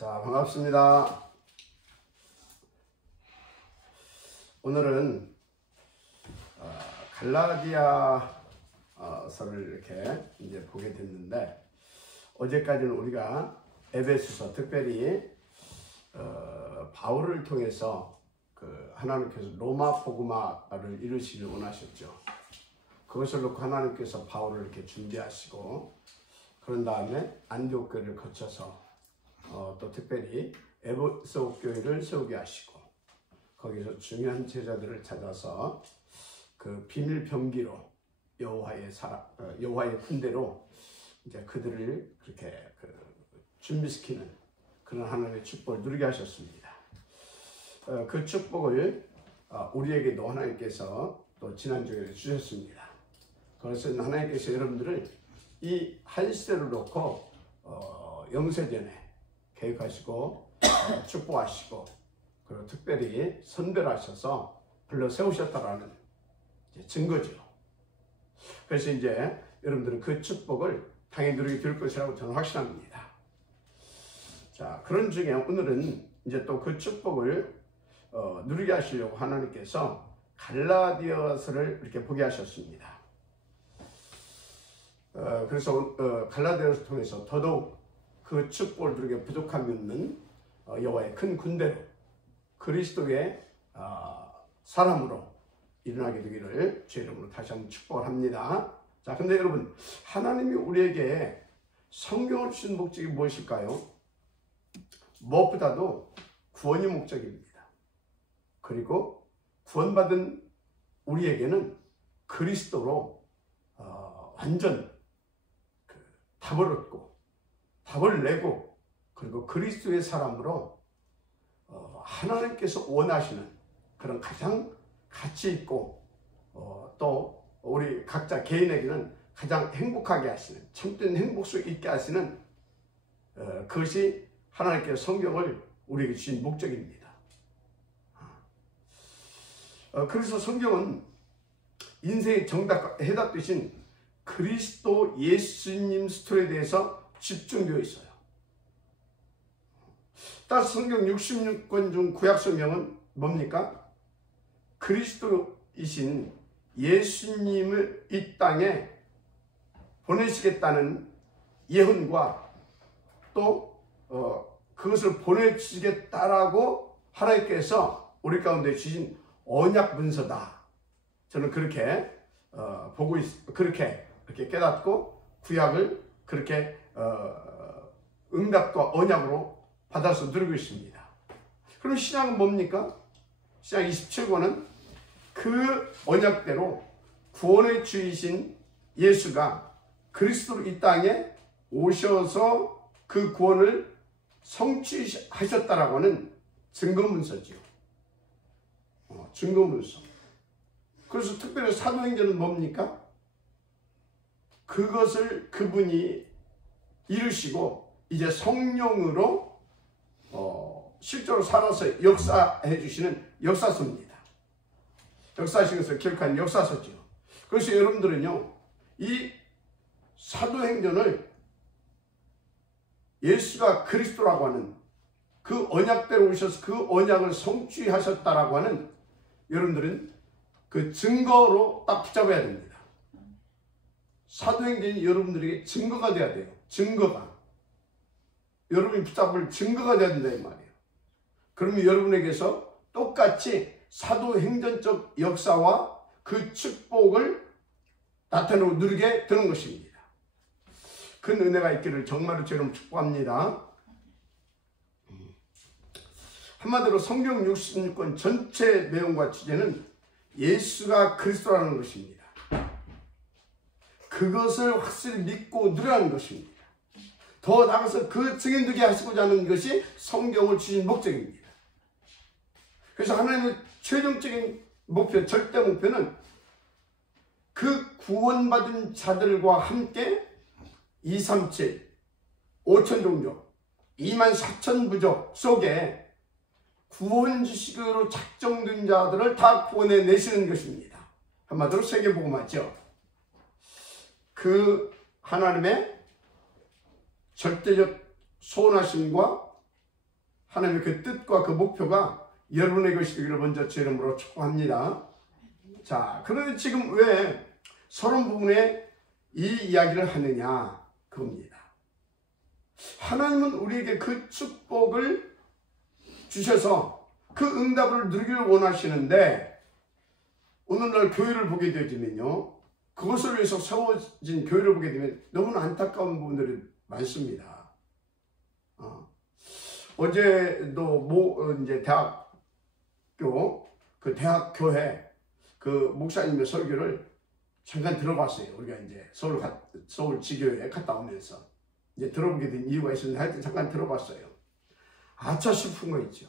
자, 반갑습니다. 오늘은 갈라디아서를 이렇게 이제 보게 됐는데, 어제까지는 우리가 에베소서, 특별히 바울을 통해서 하나님께서 로마 복음화를 이루시길 원하셨죠. 그것을 놓고 하나님께서 바울을 이렇게 준비하시고, 그런 다음에 안디옥 교회를 거쳐서 또 특별히 에베소 교회를 세우게 하시고, 거기서 중요한 제자들을 찾아서 그 비밀 병기로 여호와의 군대로 이제 그들을 그렇게 준비시키는 그런 하나님의 축복을 누리게 하셨습니다. 그 축복을 우리에게도 하나님께서 또 지난주에 주셨습니다. 그래서 하나님께서 여러분들을 이 한 시대를 놓고 영세전에 계획하시고 축복하시고, 그리고 특별히 선별하셔서 불러 세우셨다라는 증거죠. 그래서 이제 여러분들은 그 축복을 당연히 누리게 될 것이라고 저는 확신합니다. 자, 그런 중에 오늘은 이제 또 그 축복을 누리게 하시려고 하나님께서 갈라디아서를 이렇게 보게 하셨습니다. 그래서 갈라디아서를 통해서 더더욱 그 축복을 누리게 부족함이 없는 여호와의 큰 군대로 그리스도의 사람으로 일어나게 되기를 주 이름으로 다시 한번 축복을 합니다. 자, 근데 여러분, 하나님이 우리에게 성경을 주신 목적이 무엇일까요? 무엇보다도 구원이 목적입니다. 그리고 구원받은 우리에게는 그리스도로 완전 답을 얻고 답을 내고, 그리고 그리스도의 사람으로 하나님께서 원하시는 그런 가장 가치 있고 또 우리 각자 개인에게는 가장 행복하게 하시는, 참된 행복 속에 있게 하시는 그것이 하나님께서 성경을 우리에게 주신 목적입니다. 그래서 성경은 인생의 정답과 해답 되신 그리스도 예수님 스토리에 대해서 집중되어 있어요. 따라서 성경 66권 중 구약 성경은 뭡니까? 그리스도이신 예수님을 이 땅에 보내시겠다는 예언과 또 그것을 보내주시겠다라고 하나님께서 우리 가운데 주신 언약 문서다. 저는 그렇게 그렇게 깨닫고 구약을 그렇게 응답과 언약으로 받아서 누리고 있습니다. 그럼 신약은 뭡니까? 신약 27권은 그 언약대로 구원의 주이신 예수가 그리스도로 이 땅에 오셔서 그 구원을 성취하셨다라고 하는 증거문서지요. 증거문서. 그래서 특별히 사도행전은 뭡니까? 그것을 그분이 이루시고 이제 성령으로 실제로 살아서 역사해 주시는 역사서입니다. 역사하신 것을 기록한 역사서죠. 그래서 여러분들은요, 이 사도행전을 예수가 그리스도라고 하는 그 언약대로 오셔서 그 언약을 성취하셨다라고 하는, 여러분들은 그 증거로 딱 붙잡아야 됩니다. 사도행전이 여러분들에게 증거가 돼야 돼요. 증거가. 여러분이 붙잡을 증거가 돼야 된다 이 말이에요. 그러면 여러분에게서 똑같이 사도행전적 역사와 그 축복을 나타내고 누리게 되는 것입니다. 큰 은혜가 있기를 정말로 저는 축복합니다. 한마디로 성경 66권 전체 내용과 주제는 예수가 그리스도라는 것입니다. 그것을 확실히 믿고 누리라는 것입니다. 더 나아가서 그 증인 되게 하시고자 하는 것이 성경을 주신 목적입니다. 그래서 하나님의 최종적인 목표, 절대 목표는 그 구원받은 자들과 함께 237, 5천 종족, 24,000 부족 속에 구원 지식으로 작정된 자들을 다 구원해 내시는 것입니다. 한마디로 세계복음화죠. 그 하나님의 절대적 소원하심과 하나님의 그 뜻과 그 목표가 여러분의 것이 되기를 먼저 제 이름으로 축복합니다. 자, 그런데 지금 왜 서론 부분에 이 이야기를 하느냐 그겁니다. 하나님은 우리에게 그 축복을 주셔서 그 응답을 누리기를 원하시는데 오늘날 교회를 보게 되면요, 그것을 위해서 세워진 교회를 보게 되면 너무나 안타까운 부분들이 많습니다. 어제도 이제 대학교 그 대학교회 그 목사님의 설교를 잠깐 들어봤어요. 우리가 이제 서울 지교에 갔다 오면서 이제 들어보게 된 이유가 있었는데 하여튼 잠깐 들어봤어요. 아차 싶은 거 있죠.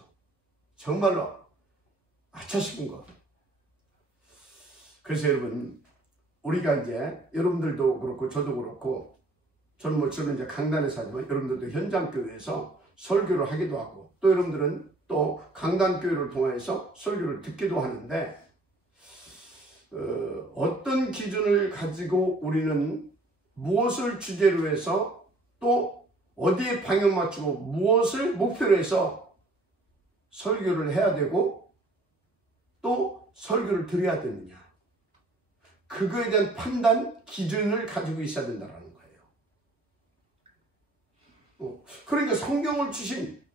정말로 아차 싶은 거. 그래서 여러분, 우리가 이제 여러분들도 그렇고 저도 그렇고 저는 이제 강단에서 하지만 여러분들도 현장교회에서 설교를 하기도 하고 또 여러분들은 또 강단교회를 통해서 설교를 듣기도 하는데 어떤 기준을 가지고 우리는 무엇을 주제로 해서 또 어디에 방향 맞추고 무엇을 목표로 해서 설교를 해야 되고 또 설교를 드려야 되느냐, 그거에 대한 판단 기준을 가지고 있어야 된다는 거예요. 그러니까 성경을 주신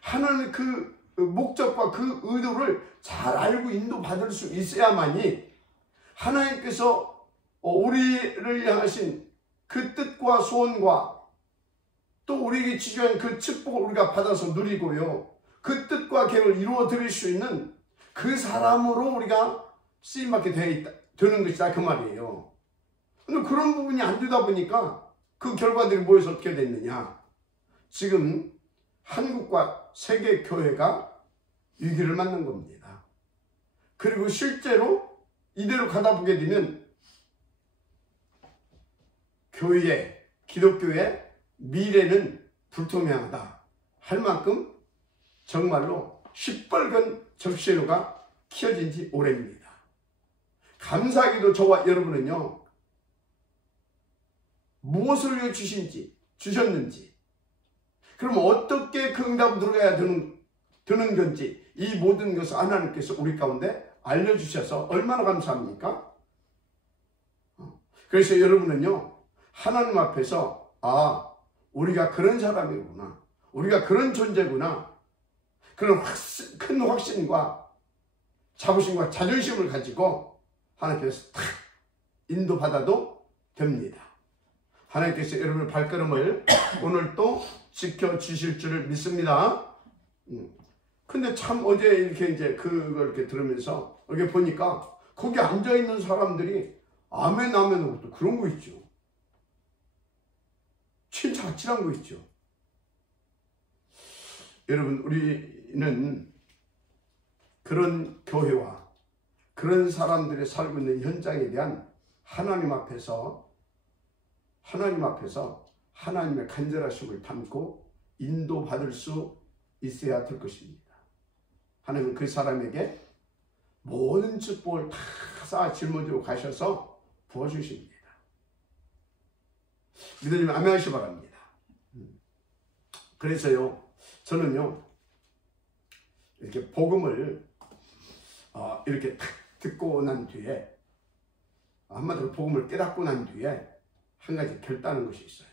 하나님의 그 목적과 그 의도를 잘 알고 인도받을 수 있어야만이 하나님께서 우리를 향하신 그 뜻과 소원과 또 우리에게 지주한 그 축복을 우리가 받아서 누리고요, 그 뜻과 계획을 이루어 드릴 수 있는 그 사람으로 우리가 쓰임받게 되는 것이다 그 말이에요. 근데 그런 부분이 안 되다 보니까 그 결과들이 모여서 어떻게 됐느냐, 지금 한국과 세계 교회가 위기를 맞는 겁니다. 그리고 실제로 이대로 가다 보게 되면 기독교의 미래는 불투명하다 할 만큼 정말로 시뻘건 적시로가 키워진 지 오래입니다. 감사하게도 저와 여러분은요, 무엇을 위해 주셨는지, 그럼 어떻게 그 응답을 들어가야 되는 건지, 이 모든 것을 하나님께서 우리 가운데 알려주셔서 얼마나 감사합니까? 그래서 여러분은요, 하나님 앞에서 우리가 그런 사람이구나, 우리가 그런 존재구나, 그런 큰 확신과 자부심과 자존심을 가지고 하나님께서 탁 인도받아도 됩니다. 하나님께서 여러분의 발걸음을 오늘 또 지켜주실 줄을 믿습니다. 근데 참 어제 이렇게 이제 그걸 이렇게 들으면서 이렇게 보니까 거기 앉아있는 사람들이 아멘 하고 또 그런 거 있죠. 진짜 아찔한 거 있죠. 여러분, 우리는 그런 교회와 그런 사람들이 살고 있는 현장에 대한 하나님 앞에서 하나님의 간절하심을 담고 인도받을 수 있어야 될 것입니다. 하나님은 그 사람에게 모든 축복을 다 쌓아 짊어지고 가셔서 부어주십니다. 믿으시면 아멘 하시기 바랍니다. 그래서요, 저는요, 이렇게 복음을 이렇게 탁 듣고 난 뒤에, 한마디로 복음을 깨닫고 난 뒤에 한 가지 결단한 것이 있어요.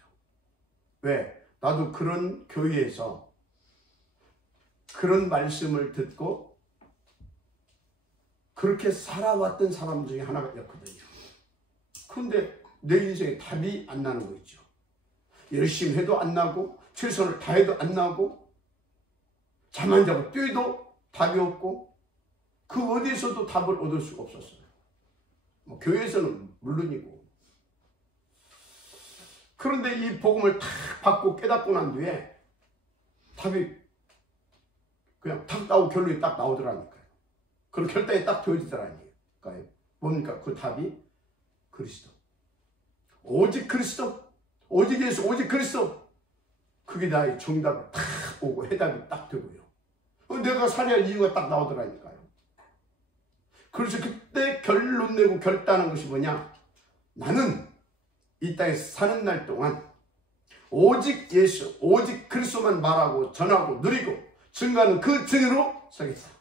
왜? 나도 그런 교회에서 그런 말씀을 듣고 그렇게 살아왔던 사람 중에 하나였거든요. 그런데 내 인생에 답이 안 나는 거 있죠. 열심히 해도 안 나고, 최선을 다해도 안 나고, 잠 안 자고 뛰어도 답이 없고, 그 어디에서도 답을 얻을 수가 없었어요. 교회에서는 물론이고. 그런데 이 복음을 탁 받고 깨닫고 난 뒤에 답이 그냥 탁 나오고 결론이 딱 나오더라니까요. 그런 결단이 딱 되어지더라니까요. 뭡니까? 그 답이 그리스도. 오직 그리스도. 오직 예수. 오직 그리스도. 그게 나의 정답을 탁 오고 해답이 딱 되고요. 내가 살아야 할 이유가 딱 나오더라니까요. 그래서 그때 결론 내고 결단한 것이 뭐냐? 나는 이 땅에서 사는 날 동안 오직 예수, 오직 그리스도만 말하고 전하고 누리고 증거하는 그 증인으로 서겠다.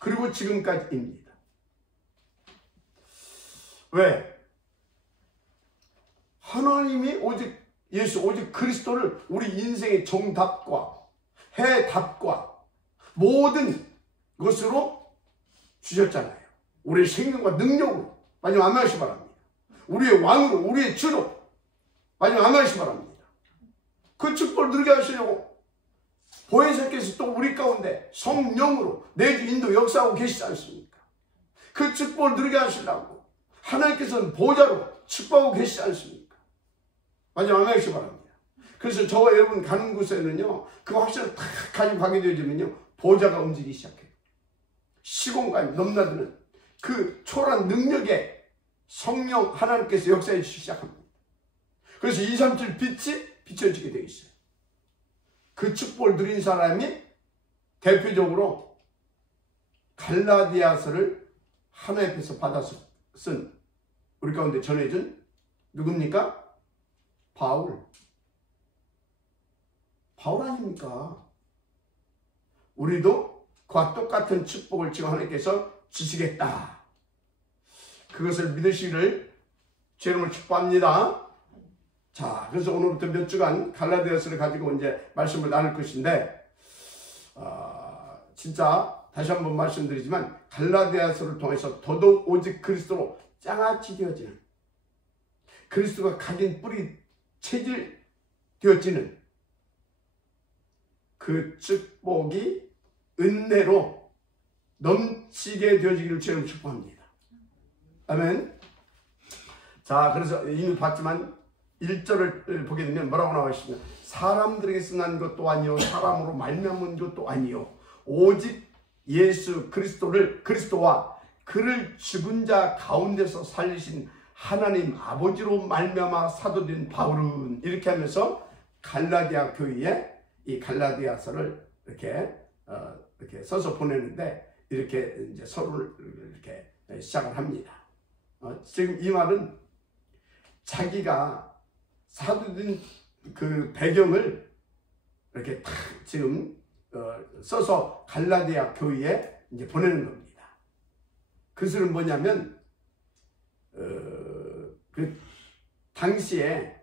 그리고 지금까지입니다. 왜? 하나님이 오직 예수, 오직 그리스도를 우리 인생의 정답과 해답과 모든 것으로 주셨잖아요. 우리의 생명과 능력으로. 마지막 아멘하시 바랍니다. 우리의 왕으로, 우리의 주로. 마지막 아멘하시 바랍니다. 그 축복을 누리게 하시려고 보혜사께서 또 우리 가운데 성령으로 내주 인도 역사하고 계시지 않습니까? 그 축복을 누리게 하시려고 하나님께서는 보좌로 축복하고 계시지 않습니까? 마지막 아멘하시 바랍니다. 그래서 저와 여러분 가는 곳에는요, 그 확신을 딱 가지고 가게 되어지면요, 보좌가 움직이기 시작해요. 시공간이 넘나드는 그 초월한 능력에 성령 하나님께서 역사해 주시기 시작합니다. 그래서 237 빛이 비춰지게 되어 있어요. 그 축복을 누린 사람이 대표적으로 갈라디아서를 하나님 앞에서 받아서 쓴 우리 가운데 전해준 누굽니까? 바울 아닙니까? 우리도 그와 똑같은 축복을 지금 하나님께서 주시겠다. 그것을 믿으시기를 제 이름으로 축복합니다. 자, 그래서 오늘부터 몇 주간 갈라디아서를 가지고 이제 말씀을 나눌 것인데, 진짜 다시 한번 말씀드리지만 갈라디아서를 통해서 더더욱 오직 그리스도로 장아찌 되어지는, 그리스도가 각인 뿌리 체질 되어지는 그 축복이 은혜로 넘치게 되어지기를 주님 축복합니다. 아멘. 자, 그래서 이미 봤지만 1절을 보게 되면 뭐라고 나와 있습니까? 사람들에게서 난 것도 아니요, 사람으로 말미암은 것도 아니요, 오직 예수 그리스도와 그를 죽은 자 가운데서 살리신 하나님 아버지로 말미암아 사도된 바울은, 이렇게 하면서 갈라디아 교회에 이 갈라디아서를 이렇게 써서 보내는데, 이렇게 이제 서로를 이렇게 시작을 합니다. 지금 이 말은 자기가 사도된 그 배경을 이렇게 탁 지금 써서 갈라디아 교회에 이제 보내는 겁니다. 그 소리는 뭐냐면, 그 당시에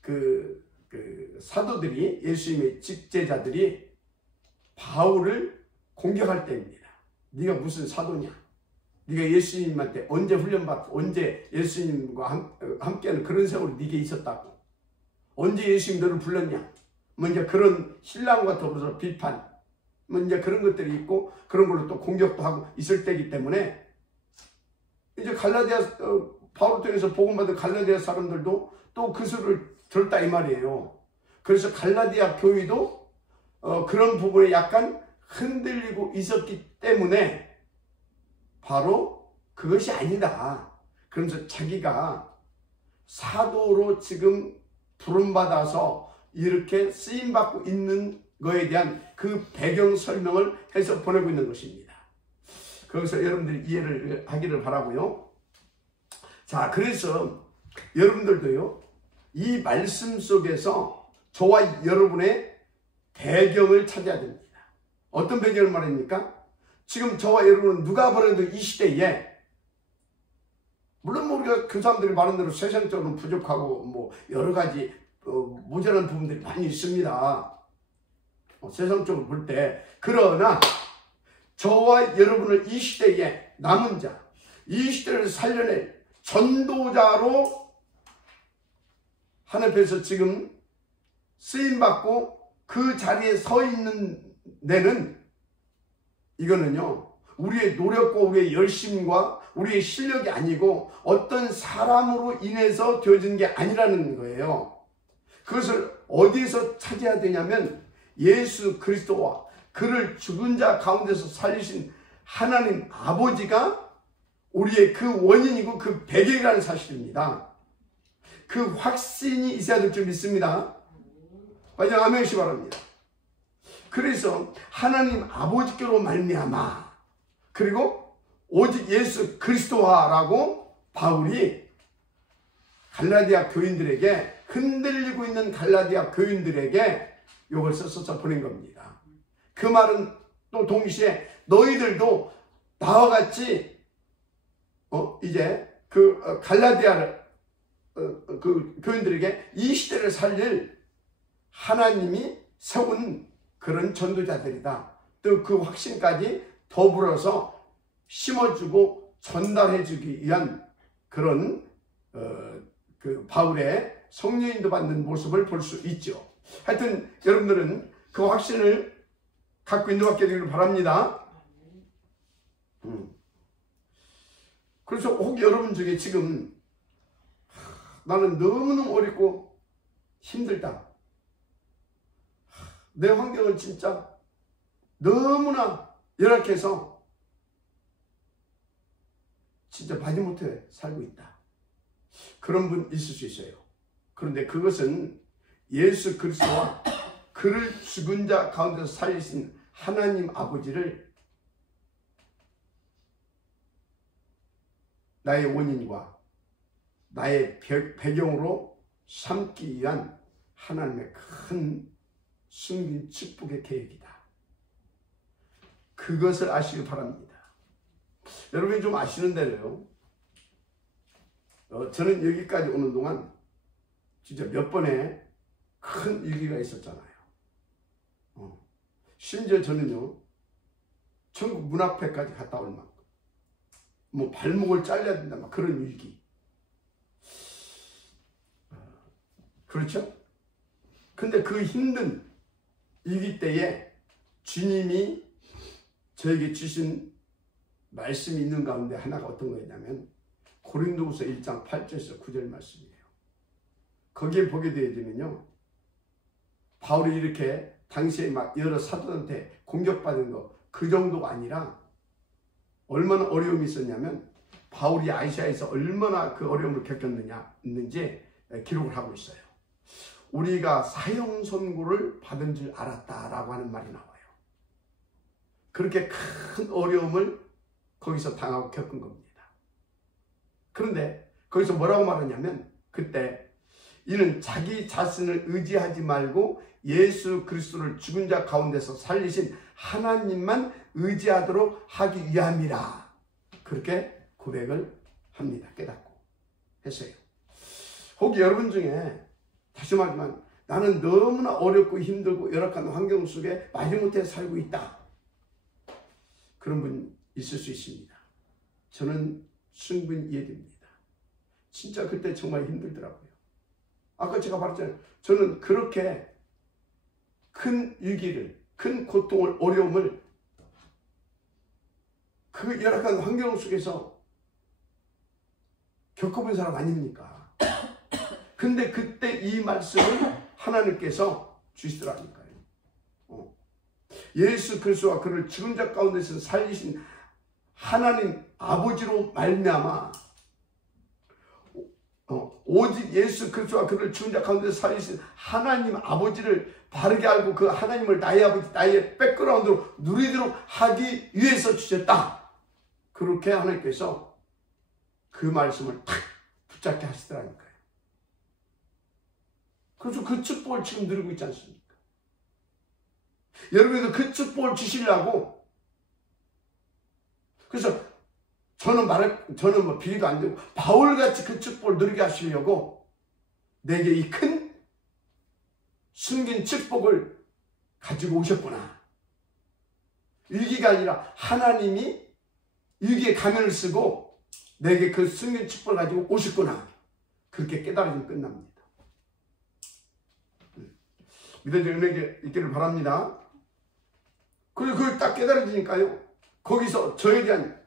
그 사도들이, 예수님의 직제자들이 바울을 공격할 때입니다. 네가 무슨 사도냐? 네가 예수님한테 언제 훈련받고 언제 예수님과 함께하는 그런 세월이 네게 있었다고? 언제 예수님 너를 불렀냐? 뭐 이제 그런 신랑과 더불어서 비판, 뭐 이제 그런 것들이 있고, 그런 걸로 또 공격도 하고 있을 때이기 때문에, 이제 갈라디아 바울 통해서 복음받은 갈라디아 사람들도 또 그 소리를 들었다 이 말이에요. 그래서 갈라디아 교회도 그런 부분에 약간 흔들리고 있었기 때문에 바로 그것이 아니다. 그러면서 자기가 사도로 지금 부름받아서 이렇게 쓰임받고 있는 거에 대한 그 배경 설명을 해서 보내고 있는 것입니다. 거기서 여러분들이 이해를 하기를 바라고요. 자, 그래서 여러분들도요, 이 말씀 속에서 저와 여러분의 배경을 찾아야 됩니다. 어떤 배경을 말합니까? 지금 저와 여러분은 누가 보내도 이 시대에, 물론 우리가 그 사람들이 말한 대로 세상적으로 부족하고 뭐 여러 가지 모자란 부분들이 많이 있습니다. 세상적으로 볼 때. 그러나 저와 여러분을 이 시대에 남은 자, 이 시대를 살려낼 전도자로 하나님 앞에서 지금 쓰임받고 그 자리에 서 있는 데는, 이거는요, 우리의 노력과 우리의 열심과 우리의 실력이 아니고 어떤 사람으로 인해서 되어진 게 아니라는 거예요. 그것을 어디에서 찾아야 되냐면, 예수 그리스도와 그를 죽은 자 가운데서 살리신 하나님 아버지가 우리의 그 원인이고 그 배경이라는 사실입니다. 그 확신이 있어야 될 줄 믿습니다. 마지막 아멘이시 바랍니다. 그래서 하나님 아버지께로 말미암아, 그리고 오직 예수 그리스도와라고 바울이 갈라디아 교인들에게, 흔들리고 있는 갈라디아 교인들에게 요걸 써서 보낸 겁니다. 그 말은 또 동시에 너희들도 나와 같이 이제 그 갈라디아를 그 교인들에게 이 시대를 살릴 하나님이 세운 그런 전도자들이다. 또 그 확신까지 더불어서 심어주고 전달해주기 위한 그런 그 바울의 성령인도 받는 모습을 볼 수 있죠. 하여튼 여러분들은 그 확신을 갖고 인도받게 되기를 바랍니다. 그래서 혹 여러분 중에 지금 나는 너무너무 어렵고 힘들다. 내 환경은 진짜 너무나 열악해서 진짜 마지못해 살고 있다. 그런 분 있을 수 있어요. 그런데 그것은 예수 그리스도와 그를 죽은 자 가운데서 살리신 하나님 아버지를 나의 원인과 나의 배경으로 삼기 위한 하나님의 큰 숨긴 축복의 계획이다. 그것을 아시기 바랍니다. 여러분이 좀 아시는 대로요. 저는 여기까지 오는 동안 진짜 몇 번의 큰 위기가 있었잖아요. 심지어 저는요, 천국 문 앞에까지 갔다 올 만큼, 뭐 발목을 잘라야 된다, 막 그런 위기. 그렇죠? 근데 그 힘든 위기 때에 주님이 저에게 주신 말씀이 있는 가운데 하나가 어떤 거였냐면 고린도후서 1장 8절에서 9절 말씀이에요. 거기에 보게 되면요, 바울이 이렇게 당시에 막 여러 사도한테 공격받은 거 그 정도가 아니라 얼마나 어려움이 있었냐면 바울이 아시아에서 얼마나 그 어려움을 겪었는지 기록을 하고 있어요. 우리가 사형 선고를 받은 줄 알았다라고 하는 말이 나와요. 그렇게 큰 어려움을 거기서 당하고 겪은 겁니다. 그런데 거기서 뭐라고 말하냐면 그때 이는 자기 자신을 의지하지 말고 예수 그리스도를 죽은 자 가운데서 살리신 하나님만 의지하도록 하기 위함이라. 그렇게 고백을 합니다. 깨닫고 했어요. 혹 여러분 중에 다시 말하지만 나는 너무나 어렵고 힘들고 열악한 환경 속에 마지못해 살고 있다. 그런 분 있을 수 있습니다. 저는 충분히 이해됩니다. 진짜 그때 정말 힘들더라고요. 아까 제가 말했잖아요. 저는 그렇게 큰 위기를, 큰 고통을, 어려움을 그 열악한 환경 속에서 겪어본 사람 아닙니까? 근데 그때 이 말씀을 하나님께서 주시더라니까요. 예수 그리스도와 그를 죽은 자 가운데서 살리신 하나님 아버지로 말미암아 오직 예수 그리스도와 그를 죽은 자 가운데서 살리신 하나님 아버지를 바르게 알고 그 하나님을 나의 아버지, 나의 백그라운드로 누리도록 하기 위해서 주셨다. 그렇게 하나님께서 그 말씀을 탁 붙잡게 하시더라니까요. 그래서 그 축복을 지금 누리고 있지 않습니까? 여러분도 그 축복을 주시려고. 그래서 저는 뭐 비리도 안 되고 바울같이 그 축복을 누리게 하시려고 내게 이 큰 숨긴 축복을 가지고 오셨구나. 위기가 아니라 하나님이 위기의 가면을 쓰고 내게 그 숨긴 축복을 가지고 오셨구나. 그렇게 깨달으면 끝납니다. 믿어지는 은혜가 있기를 바랍니다. 그리고 그걸 딱 깨달아지니까요, 거기서 저에 대한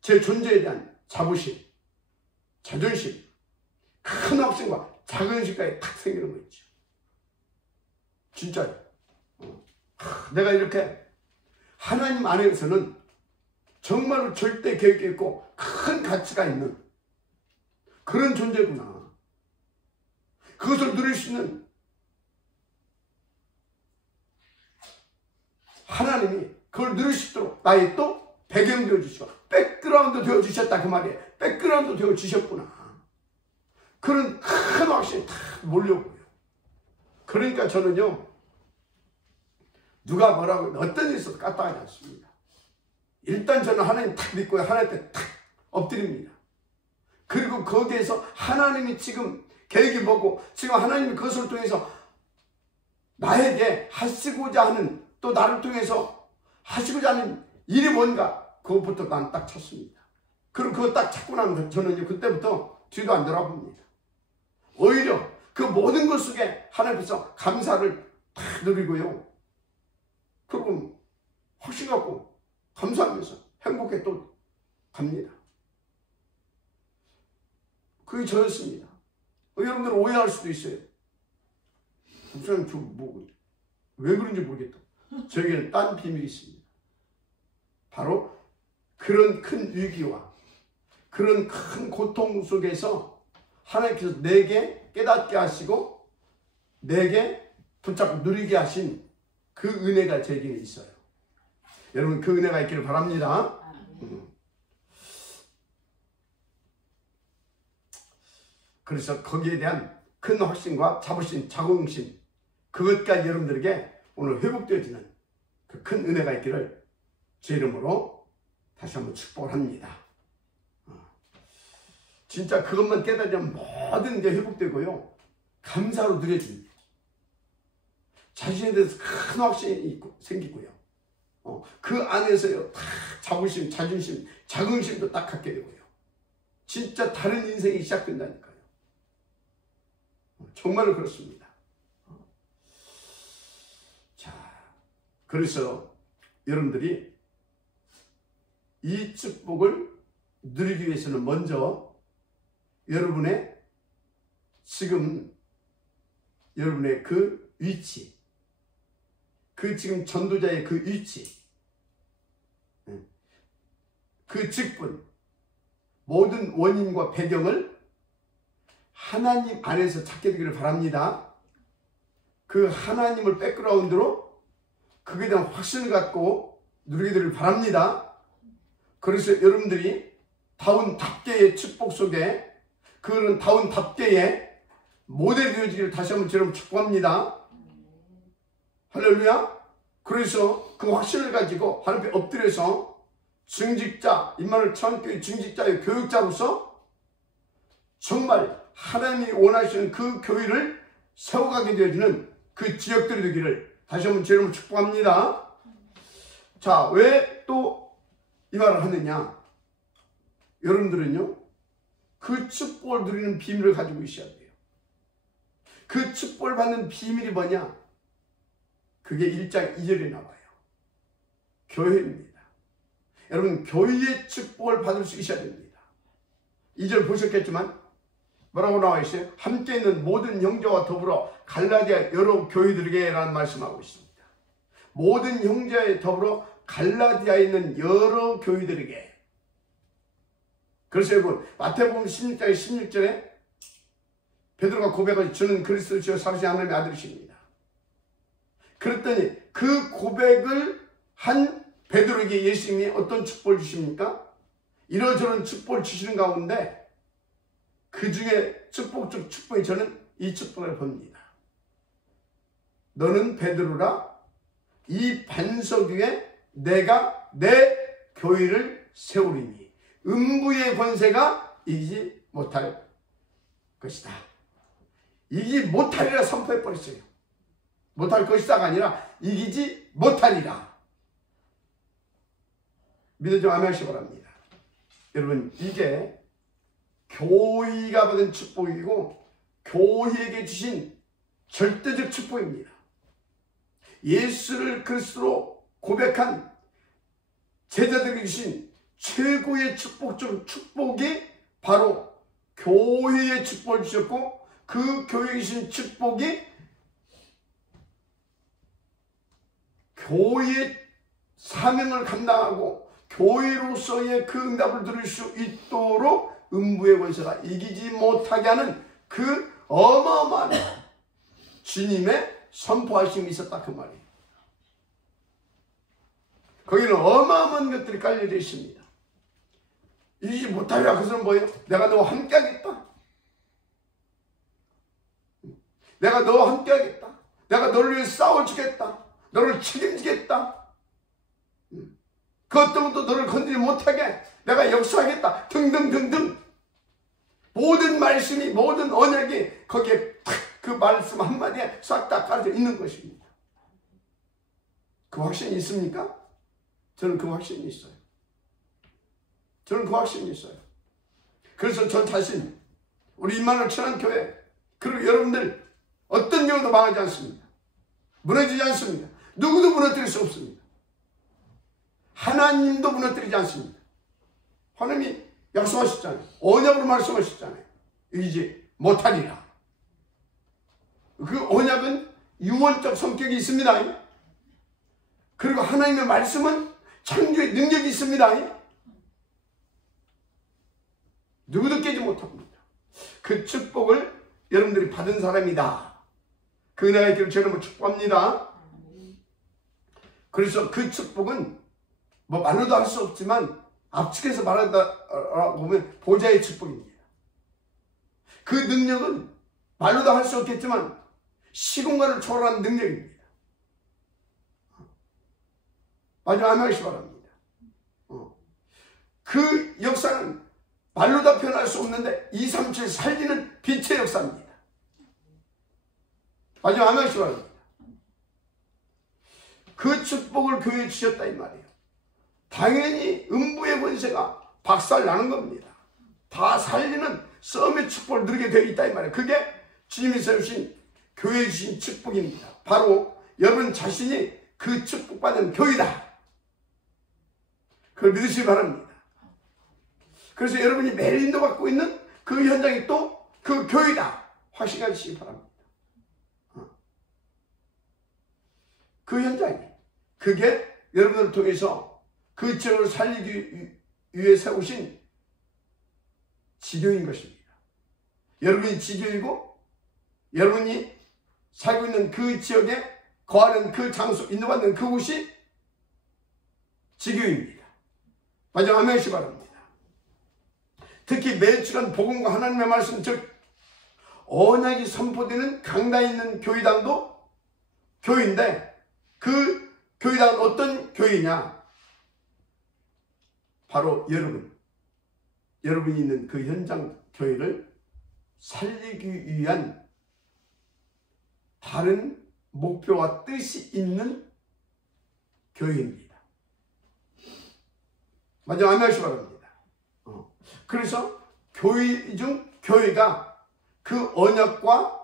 제 존재에 대한 자부심, 자존심, 큰 확신과 작은 식까지 탁 생기는 거 있죠. 진짜요. 내가 이렇게 하나님 안에서는 정말로 절대 계획이 있고 큰 가치가 있는 그런 존재구나. 그것을 누릴 수 있는 하나님이 그걸 누릴 수 있도록 나의 또 배경 되어주시고 백그라운드 되어주셨다. 그 말이에요. 백그라운드 되어주셨구나. 그런 큰 확신이 다 몰려오고요. 그러니까 저는요, 누가 뭐라고 어떤 일이 있어도 까딱하지 않습니다. 일단 저는 하나님 탁 믿고 하나님께 탁 엎드립니다. 그리고 거기에서 하나님이 지금 계획이 뭐고 지금 하나님이 그것을 통해서 나에게 하시고자 하는, 또 나를 통해서 하시고자 하는 일이 뭔가, 그것부터 난 딱 찾습니다. 그리고 그거 딱 찾고 나면 저는 그때부터 뒤도 안 돌아봅니다. 오히려 그 모든 것 속에 하나님께서 감사를 다 누리고요. 그리고 확신 갖고 감사하면서 행복에 또 갑니다. 그게 저였습니다. 여러분들 오해할 수도 있어요. 목사님 왜 그런지 모르겠다. 저에게는 딴 비밀이 있습니다. 바로 그런 큰 위기와 그런 큰 고통 속에서 하나님께서 내게 깨닫게 하시고 내게 붙잡고 누리게 하신 그 은혜가 제게 있어요. 여러분 그 은혜가 있기를 바랍니다. 그래서 거기에 대한 큰 확신과 자부심, 자긍심, 그것까지 여러분들에게 오늘 회복되어지는 그 큰 은혜가 있기를 제 이름으로 다시 한번 축복을 합니다. 진짜 그것만 깨달으면 모든 게 회복되고요. 감사로 누려집니다. 자신에 대해서 큰 확신이 생기고요. 그 안에서요, 다 자부심, 자존심, 자긍심도 딱 갖게 되고요. 진짜 다른 인생이 시작된다니까요. 정말로 그렇습니다. 자, 그래서 여러분들이 이 축복을 누리기 위해서는 먼저 여러분의 지금 여러분의 그 위치, 그 지금 전도자의 그 위치, 그 직분, 모든 원인과 배경을 하나님 안에서 찾게 되기를 바랍니다. 그 하나님을 백그라운드로 그에 대한 확신을 갖고 누리게 되기를 바랍니다. 그래서 여러분들이 다운답게의 축복 속에 그런 다운답게의 모델이 되어지기를 다시 한번 여러분 축복합니다. 할렐루야. 그래서 그 확신을 가지고 하나님 앞에 엎드려서 증직자, 임마누엘 천교회 증직자의 교육자로서 정말 하나님이 원하시는 그 교회를 세워가게 되어지는 그 지역들이 되기를 다시 한번 제 이름으로 축복합니다. 자, 왜 또 이 말을 하느냐? 여러분들은요, 그 축복을 누리는 비밀을 가지고 있어야 돼요. 그 축복을 받는 비밀이 뭐냐? 그게 1장 2절에 나와요. 교회입니다. 여러분, 교회의 축복을 받을 수 있어야 됩니다. 2절 보셨겠지만 뭐라고 나와 있어요? 함께 있는 모든 형제와 더불어 갈라디아 여러 교회들에게 라는 말씀하고 있습니다. 모든 형제와 더불어 갈라디아에 있는 여러 교회들에게. 그래서 여러분 마태복음 16장의 16절에 베드로가 고백하지 저는 그리스도 주여 살으신 하나님의 아들이십니다. 그랬더니 그 고백을 한 베드로에게 예수님이 어떤 축복을 주십니까? 이러저런 축복을 주시는 가운데 그 중에 축복 중 축복이 저는 이 축복을 봅니다. 너는 베드로라 이 반석 위에 내가 내 교회를 세우리니 음부의 권세가 이기지 못할 것이다. 이기지 못하리라 선포해버렸어요. 못할 것이다가 아니라 이기지 못하리라. 믿어주면 아멘 하시기 바랍니다. 여러분 이게 교회가 받은 축복이고 교회에게 주신 절대적 축복입니다. 예수를 그리스도로 고백한 제자들에게 주신 최고의 축복 중 축복이 바로 교회의 축복을 주셨고 그 교회에 주신 축복이 교회의 사명을 감당하고 교회로서의 그 응답을 들을 수 있도록 음부의 권세가 이기지 못하게 하는 그 어마어마한 주님의 선포하심이 있었다 그 말이에요. 거기는 어마어마한 것들이 깔려져 있습니다. 이기지 못하리라. 그것은 뭐예요? 내가 너와 함께 하겠다. 내가 너와 함께 하겠다. 내가 너를 위해 싸워주겠다. 너를 책임지겠다. 그 어떤 것도 너를 건드리지 못하게 내가 역사하겠다. 등등등등. 모든 말씀이, 모든 언약이 거기에 탁 그 말씀 한마디에 싹 다 깔려 있는 것입니다. 그 확신이 있습니까? 저는 그 확신이 있어요. 저는 그 확신이 있어요. 그래서 저 자신, 우리 임마누엘 천안교회, 그리고 여러분들 어떤 경우도 망하지 않습니다. 무너지지 않습니다. 누구도 무너뜨릴 수 없습니다. 하나님도 무너뜨리지 않습니다. 하나님이 약속하셨잖아요. 언약으로 말씀하셨잖아요. 이제 못하리라. 그 언약은 유언적 성격이 있습니다. 그리고 하나님의 말씀은 창조의 능력이 있습니다. 누구도 깨지 못합니다. 그 축복을 여러분들이 받은 사람이다. 그 은혜가 있기를 저는 축복합니다. 그래서 그 축복은 뭐 말로도 할 수 없지만 압축해서 말하다 보면 보좌의 축복입니다. 그 능력은 말로도 할 수 없겠지만 시공간을 초월하는 능력입니다. 마지막 하나씩 바랍니다. 그 역사는 말로 다 표현할 수 없는데 237 살리는 빛의 역사입니다. 마지막 하나씩 바랍니다. 그 축복을 교회에 주셨다 이 말이에요. 당연히 음부의 권세가 박살 나는 겁니다. 다 살리는 썸의 축복을 누리게 되어 있다 이 말이에요. 그게 주님이 세우신 교회에 주신 축복입니다. 바로 여러분 자신이 그 축복받은 교회다. 그걸 믿으시기 바랍니다. 그래서 여러분이 매일 인도받고 있는 그 현장이 또 그 교회다. 확신하시기 바랍니다. 그 현장이 그게 여러분을 통해서 그 지역을 살리기 위해 세우신 지교인 것입니다. 여러분이 지교이고 여러분이 살고 있는 그 지역에 거하는 그 장소, 인도받는 그곳이 지교입니다. 마지막 아멘시 바랍니다. 특히 매주간 복음과 하나님의 말씀, 즉 언약이 선포되는 강단에 있는 교회당도 교회인데 그 교회당은 어떤 교회냐? 바로 여러분이 있는 그 현장 교회를 살리기 위한 다른 목표와 뜻이 있는 교회입니다. 마지막 아멘시 바랍니다. 그래서 교회 중 교회가 그 언약과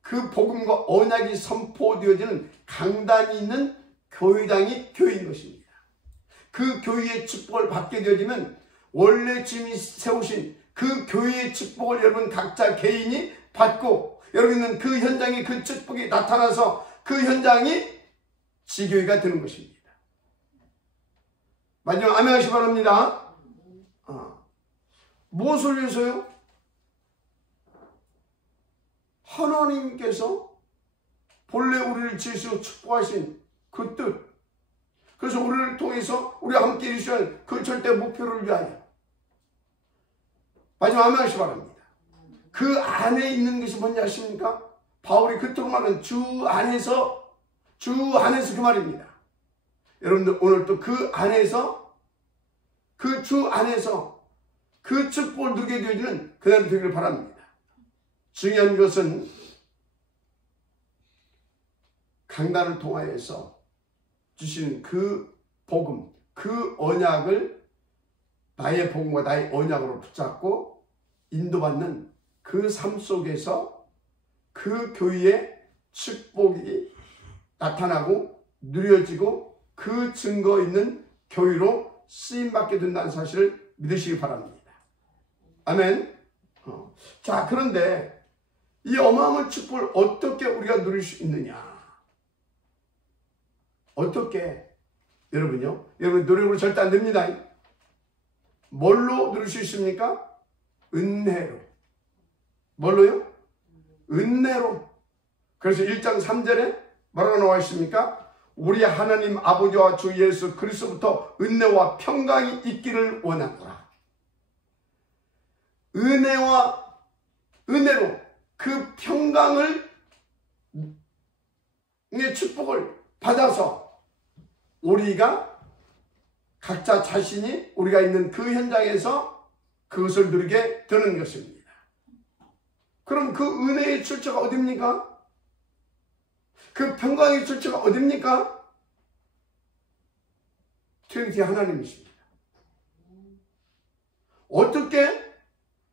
그 복음과 언약이 선포되어지는 강단이 있는 교회당이 교회인 것입니다. 그 교회의 축복을 받게 되어지면 원래 주님이 세우신 그 교회의 축복을 여러분 각자 개인이 받고 여러분은 그 현장에 그 축복이 나타나서 그 현장이 지교회가 되는 것입니다. 마지막 아멘 하시 바랍니다. 무엇을 위해서요? 하나님께서 본래 우리를 지으시고 축복하신 그 뜻, 그래서 우리를 통해서 우리와 함께 이루셔야 그 절대 목표를 위하여 마지막 아멘 하시 바랍니다. 그 안에 있는 것이 뭔지 아십니까? 바울이 그토록 말하는 주 안에서 그 말입니다. 여러분들 오늘 또 그 안에서 그 주 안에서 그 축복을 누리게 되어지는 그날이 되기를 바랍니다. 중요한 것은 강단을 통하여서 주시는 그 복음, 그 언약을 나의 복음과 나의 언약으로 붙잡고 인도받는 그 삶 속에서 그 교회의 축복이 나타나고 누려지고 그 증거 있는 교회로 쓰임받게 된다는 사실을 믿으시기 바랍니다. 아멘. 자, 그런데 이 어마어마한 축복을 어떻게 우리가 누릴 수 있느냐? 어떻게? 여러분요? 여러분 노력으로 절대 안 됩니다. 뭘로 누릴 수 있습니까? 은혜로. 뭘로요? 은혜로. 그래서 1장 3절에 뭐라고 나와 있습니까? 우리 하나님 아버지와 주 예수 그리스도부터 은혜와 평강이 있기를 원하노라. 은혜로 그 평강을 이 축복을 받아서 우리가 각자 자신이 우리가 있는 그 현장에서 그것을 누리게 되는 것입니다. 그럼 그 은혜의 출처가 어딥니까? 그 평강의 출처가 어딥니까? 트리니티 하나님이십니다. 어떻게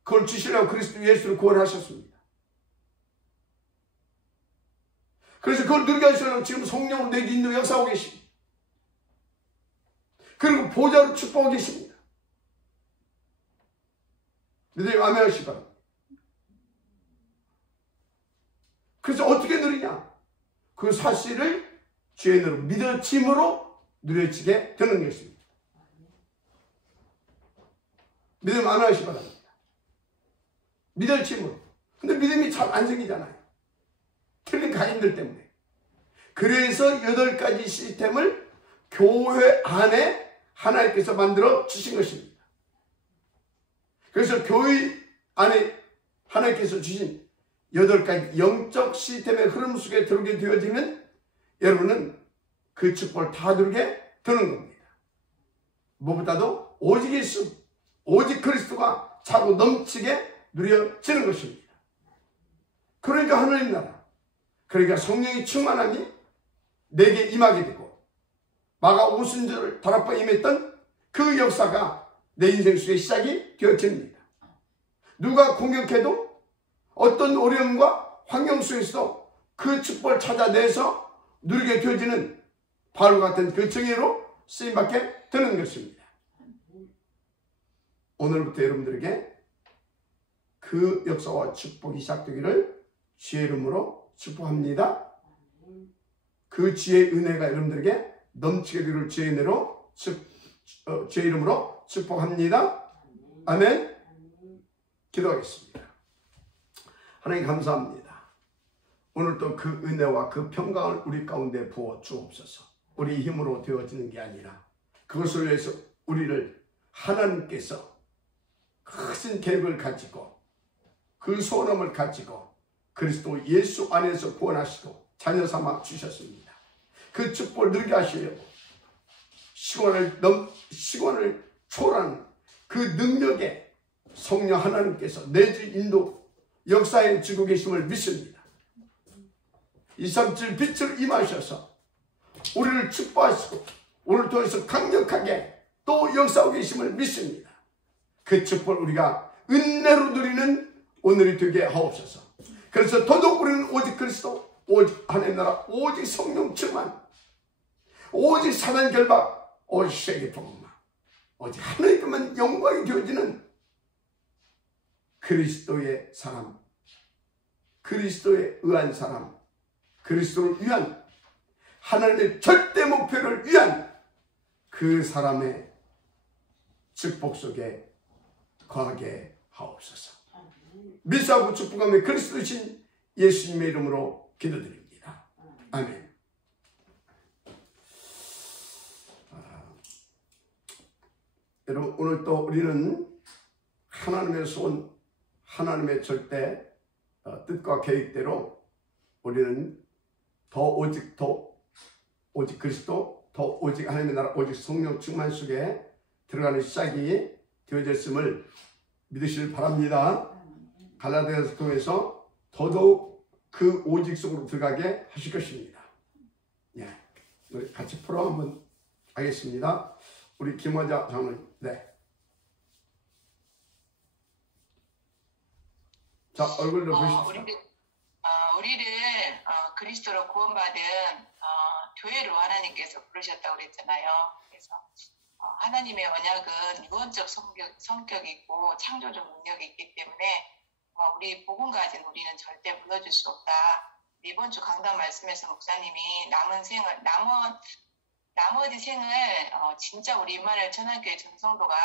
그걸 주시려고 그리스도 예수를 구원하셨습니다. 그래서 그걸 누리게 하시려고 지금 성령으로 내 인도 역사하고 계십니다. 그리고 보좌로 축복하고 계십니다. 믿으면 아멘 하시기 바랍니다. 그래서 어떻게 누리냐? 그 사실을 죄인으로 믿어짐으로 누려지게 되는 것입니다. 믿으면 아멘 하시기 바랍니다. 믿어짐으로. 근데 믿음이 잘 안 생기잖아요. 틀린 가인들 때문에. 그래서 8가지 시스템을 교회 안에 하나님께서 만들어 주신 것입니다. 그래서 교회 안에 하나님께서 주신 8가지 영적 시스템의 흐름 속에 들어오게 되어지면 여러분은 그 축복을 다 누리게 되는 겁니다. 무엇보다도 오직 예수, 오직 그리스도가 차고 넘치게 누려지는 것입니다. 그러니까 하나님 나라, 그러니까 성령의 충만함이 내게 임하게 되고 마가 오순절을 다락방에 임했던 그 역사가 내 인생 속에 시작이 되어집니다. 누가 공격해도 어떤 어려움과 환경 속에서도 그 축복을 찾아내서 누리게 되어지는 바울과 같은 그 정의로 쓰임받게 되는 것입니다. 오늘부터 여러분들에게 그 역사와 축복이 시작되기를 주의 이름으로 축복합니다. 그 주의 은혜가 여러분들에게 넘치게 되기를 주의 이름으로 축복합니다. 아멘. 기도하겠습니다. 하나님 감사합니다. 오늘 또 그 은혜와 그 평강을 우리 가운데 부어 주옵소서. 우리 힘으로 되어지는 게 아니라 그것을 위해서 우리를 하나님께서 큰 계획을 가지고 그 소원함을 가지고 그리스도 예수 안에서 구원하시고 자녀 삼아 주셨습니다. 그 축복을 누리게 하시려고 시간을 초월하는 그 능력에 성령 하나님께서 내주 인도 역사에 주고 계심을 믿습니다. 237 빛을 임하셔서 우리를 축복하시고 우리를 통해서 강력하게 또 역사하고 계심을 믿습니다. 그 축복을 우리가 은혜로 누리는 오늘이 되게 하옵소서. 그래서 더더욱 우리는 오직 그리스도, 오직 하나님 나라, 오직 성령 충만, 오직 사단 결박, 오직 세계 복음만, 오직 하나님께만 영광이 되어지는 그리스도의 사람, 그리스도에 의한 사람, 그리스도를 위한 하나님의 절대 목표를 위한 그 사람의 축복 속에 거하게 하옵소서. 미사하고 축복하며 그리스도신 예수님의 이름으로 기도드립니다. 아멘. 여러분, 오늘 또 우리는 하나님의 소원, 하나님의 절대 뜻과 계획대로 우리는 오직 그리스도, 더 오직 하나님의 나라, 오직 성령 충만 속에 들어가는 시작이 되어졌음을 믿으시길 바랍니다. 갈라디아서 통해서 더더욱 그 오직 속으로 들어가게 하실 것입니다. 예, 우리 같이 풀어 한번 하겠습니다. 우리 김원자 장로님. 네. 자, 얼굴 보십시오. 우리를 그리스도로 구원받은 교회로 하나님께서 부르셨다고 그랬잖아요. 그래서 하나님의 언약은 유언적 성격이 있고 창조적 능력이 있기 때문에 우리 복음 가진 우리는 절대 무너질 수 없다. 이번 주 강단 말씀에서 목사님이 나머지 생을 진짜 우리 임마누엘 천안교회 전성도가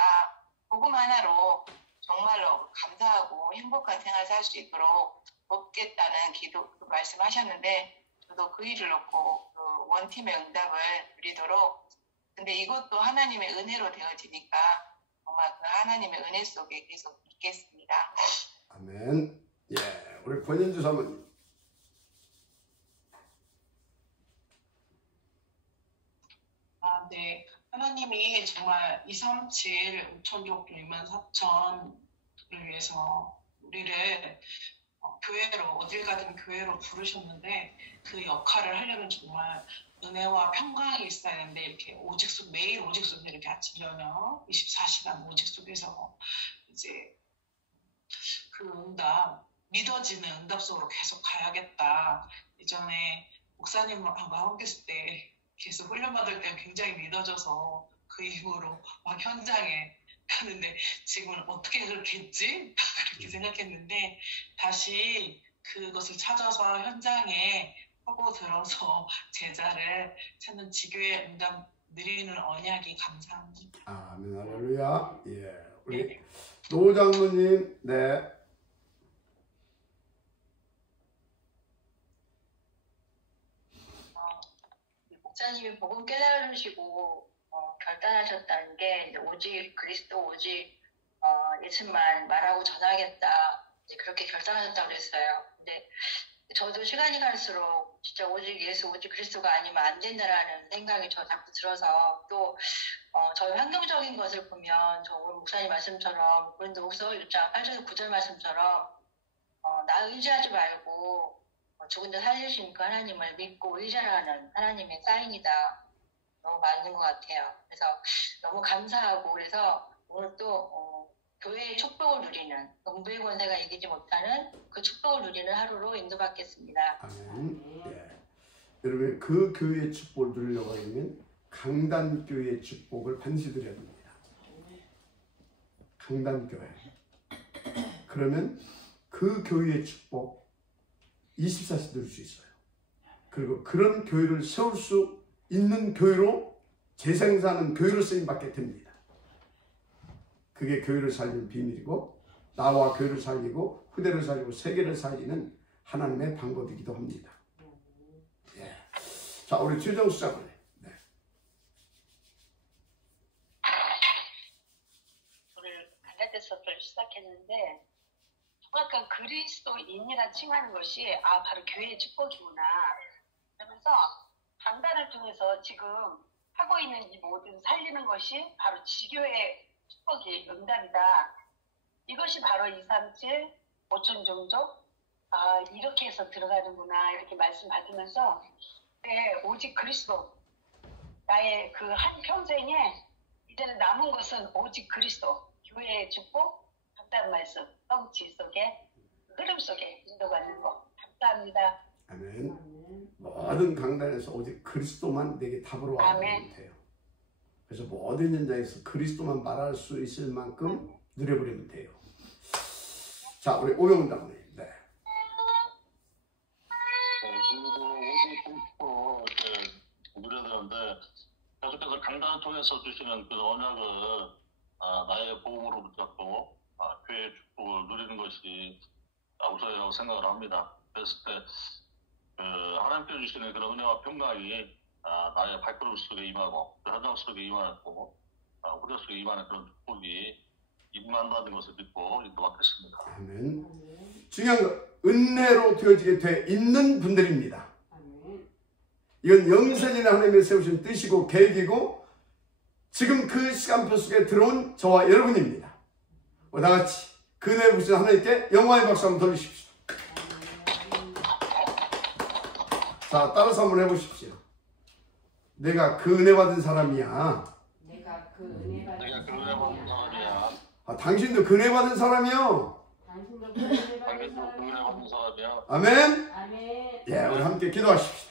복음 하나로 정말로 감사하고 행복한 생활 살 수 있도록 돕겠다는 기도 말씀하셨는데 저도 그 일을 놓고 그 원팀의 응답을 누리도록, 근데 이것도 하나님의 은혜로 되어지니까 정말 그 하나님의 은혜 속에 계속 있겠습니다. 아멘. 예, 우리 권현주 사모님. 정말 237 5천족 24,000을 위해서 우리를 교회로 어딜 가든 교회로 부르셨는데 그 역할을 하려면 정말 은혜와 평강이 있어야 되는데 이렇게 오직 속 매일 오직 속에 이렇게 아침 저녁 24시간 오직 속에서 이제 그 응답 믿어지는 응답 속으로 계속 가야겠다. 이전에 목사님하고 함께 했을 때 계속 훈련받을 때 굉장히 믿어져서 그 이후로 막 현장에 가는데 지금은 어떻게 그렇게 했지? 그렇게 생각했는데 다시 그것을 찾아서 현장에 하고 들어서 제자를 찾는 지교의 응답 누리는 언약이 감사합니다. 아멘 할렐루야. 예, 우리 노 장로님. 네. 목사님이 복음 깨달으시고 결단하셨다는 게 이제 오직 그리스도 오직 예수만 말하고 전하겠다 이제 그렇게 결단하셨다고 그랬어요. 근데 저도 시간이 갈수록 진짜 오직 예수 오직 그리스도가 아니면 안 된다라는 생각이 저 자꾸 들어서 또 저희 환경적인 것을 보면 저 오늘 목사님 말씀처럼 고린도후서 1장 8절 9절 말씀처럼 나 의지하지 말고 죽은 데 살리신 그 하나님을 믿고 의지하는 하나님의 사인이다. 너무 맞는 것 같아요. 그래서 너무 감사하고 그래서 오늘 또 교회의 축복을 누리는 음부의 권세가 이기지 못하는 그 축복을 누리는 하루로 인도받겠습니다. 아멘. 예. 여러분 그 교회의 축복을 누리려고 하면 강단교회의 축복을 반드시 드려야 됩니다. 강단교회. 그러면 그 교회의 축복 24시 누릴 수 있어요. 그리고 그런 교회를 세울 수 있는 교회로 재생산하는 교회로 쓰임받게 됩니다. 그게 교회를 살리는 비밀이고 나와 교회를 살리고 후대를 살리고 세계를 살리는 하나님의 방법이기도 합니다. 예. 자, 우리 최정수 장로님. 네. 저를 갈라디아서를 시작했는데 정확한 그리스도인이라 칭하는 것이 바로 교회의 축복이구나. 그러면서 강단을 통해서 지금 하고 있는 이 모든 살리는 것이 바로 지교의 축복이 응답이다. 이것이 바로 237 5천 종족 이렇게 해서 들어가는구나 이렇게 말씀 받으면서 오직 그리스도 나의 그 한 평생에 이제는 남은 것은 오직 그리스도 교회의 축복 감사한 말씀 성취 속에 흐름 속에 인도받는 거 감사합니다. 아멘. 모든 강단에서 오직 그리스도만 내게 답으로 와주면 돼요. 그래서 모든 현장에서 그리스도만 말할 수 있을 만큼 누려버리면 돼요. 자, 우리 오영훈 장로님. 네. 저희도 오직 그리스도 누려야 되는데 계속해서 강단을 통해서 주시는 그 언약을 나의 복음으로 붙잡고 교회의 축복을 누리는 것이 우선이라고 생각을 합니다. 그랬을 때 하나님께서 주시는 그런 은혜와 평강이 나의 발걸음 속에 임하고 현장 속에 임하고 후대 속에 임하는 그런 축복이 임한다는 것을 믿고 인도받겠습니다. 아멘. 중요한 건 은혜로 되어지게 돼 있는 분들입니다. 이건 영세전에 하나님이 세우신 뜻이고 계획이고 지금 그 시간표 속에 들어온 저와 여러분입니다. 다같이 그 은혜 부신 하나님께 영광의 박수 한번 돌리십시오. 자, 따라서 한번 해보십시오. 내가 그 은혜 받은 사람이야. 내가 그 은혜 받은 사람이야. 당신도 그 은혜 받은 사람이요. 당신도 그 은혜 받은 사람이야. 아멘. 아멘. 예, 우리 함께 기도하십시다.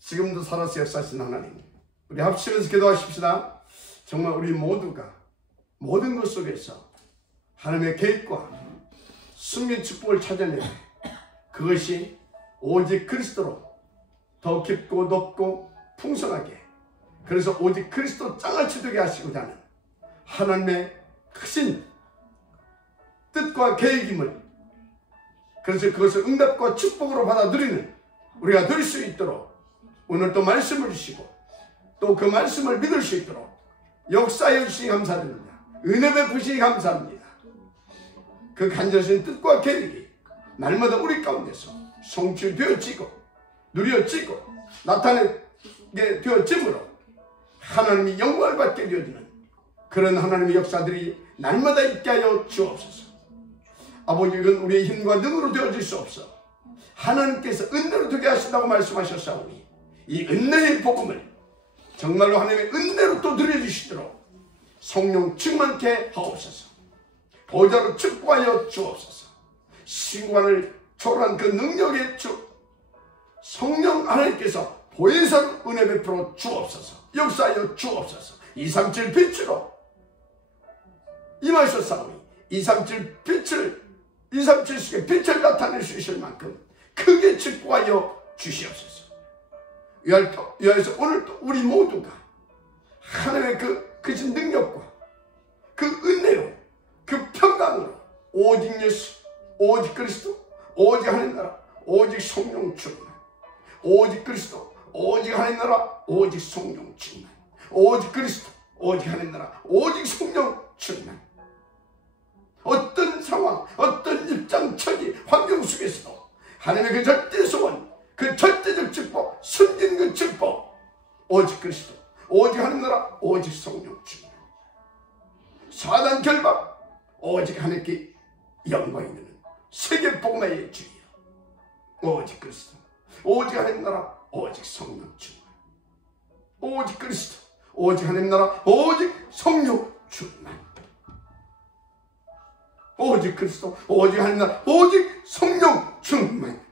지금도 살아서 역사하신 하나님, 우리 합치면서 기도하십시다. 정말 우리 모두가 모든 것 속에서 하나님의 계획과 숨긴 축복을 찾아내는 그것이 오직 그리스도로 더 깊고 높고 풍성하게, 그래서 오직 그리스도 짱을 치르게 하시고자 하는 하나님의 크신 뜻과 계획임을, 그래서 그것을 응답과 축복으로 받아 누리는 우리가 될 수 있도록 오늘 또 말씀을 주시고 또 그 말씀을 믿을 수 있도록 역사해 주시니 감사드립니다. 은혜 베푸시니 감사합니다. 그 간절하신 뜻과 계획이 날마다 우리 가운데서 성취되어지고 누려지고 나타내게 되어짐으로 하나님이 영광을 받게 되어지는 그런 하나님의 역사들이 날마다 있게 하여 주옵소서. 아버지, 이건 우리의 힘과 능으로 되어질 수 없어. 하나님께서 은혜로 되게 하신다고 말씀하셨사오니 이 은혜의 복음을 정말로 하나님의 은혜로 또 누려주시도록 성령 충만케 하옵소서. 보좌로 축복하여 주옵소서. 신관을 초월한 그 능력의 주 성령 하나님께서 보혜사로 은혜 베풀어 주옵소서. 역사하여 주옵소서. 237 빛으로 임하셨사오니 237 빛을 237식의 빛을 나타낼 수 있을 만큼 크게 축복하여 주시옵소서. 위하여서 오늘도 우리 모두가 하나님의 그 크신 능력과 그 은혜로 그 평강으로 오직 예수, 오직 그리스도, 오직 하나님 나라, 오직 성령 충만, 오직 그리스도, 오직 하나님 나라, 오직 성령 충만, 오직 그리스도, 오직 하나님 나라, 오직 성령 충만. 어떤 상황, 어떤 입장, 처지, 환경 속에서도 하나님의 그 절대 소원, 그 절대적 축복, 숨긴 그 축복, 오직 그리스도, 오직 하나님 나라, 오직 성령 충만. 사단 결박, 오직 하나님께 영광이 있는 세계 복음의 주여, 오직 그리스도, 오직 하나님 나라, 오직 성령 충만, 오직 그리스도, 오직 하나님 나라, 오직 성령 충만, 오직 그리스도, 오직 하나님 나라, 오직 성령 충만.